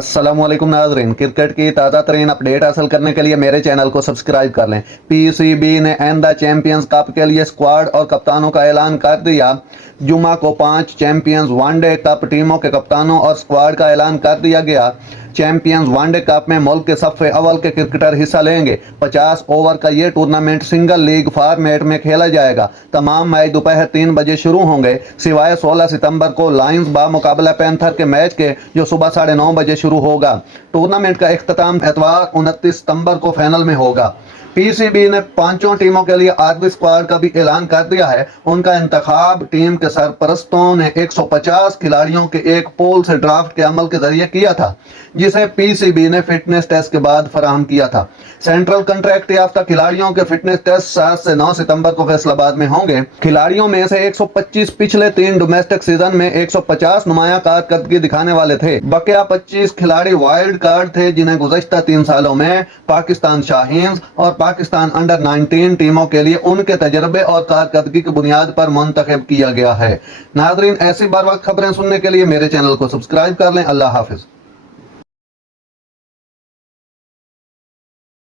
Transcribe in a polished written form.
अस्सलाम वालेकुम नाज़रीन, क्रिकेट की ताज़ा तरीन अपडेट हासिल करने के लिए मेरे चैनल को सब्सक्राइब कर लें। पीसीबी ने एंड चैंपियंस कप के लिए स्क्वाड और कप्तानों का ऐलान कर दिया। जुमा को 5 चैंपियंस वनडे कप टीमों के कप्तानों और स्क्वाड का ऐलान कर दिया गया। चैंपियंस वनडे कप में मुल्क के सबसे अव्वल के क्रिकेटर हिस्सा लेंगे। 50 ओवर का ये टूर्नामेंट सिंगल लीग फॉर्मेट में खेला जाएगा। तमाम मैच दोपहर 3 बजे शुरू होंगे, सिवाय 16 सितंबर को लायंस बा मुकाबला पैंथर के मैच के, जो सुबह 9:30 बजे शुरू होगा। टूर्नामेंट का इख्तिताम एतवार 29 सितंबर को फाइनल में होगा। पीसीबी ने 5 टीमों के लिए आखिरी स्क्वाड का भी ऐलान कर दिया है। उनका इंतखाब टीम के सरपरस्तों ने 150 खिलाड़ियों के एक पोल से ड्राफ्ट के अमल के जरिए किया था, जिसे पीसीबी ने फिटनेस टेस्ट के बाद फराहम किया था। सेंट्रल कॉन्ट्रैक्ट याफ्ता खिलाड़ियों के फिटनेस टेस्ट 7 से 9 सितंबर को फैसलाबाद में होंगे। खिलाड़ियों में से 125 पिछले 3 डोमेस्टिक सीजन में 150 नुमाया कारकर्दगी दिखाने वाले थे। बकिया 25 खिलाड़ी वाइल्ड कार्ड थे, जिन्हें गुज़श्ता 3 सालों में पाकिस्तान शाहीन्स और पाकिस्तान अंडर 19 टीमों के लिए उनके तजर्बे और कारकर्दगी की बुनियाद पर मुंतखब किया गया है। नाजरीन, ऐसी बार वक्त खबरें सुनने के लिए मेरे चैनल को सब्सक्राइब कर लें। अल्लाह हाफिज।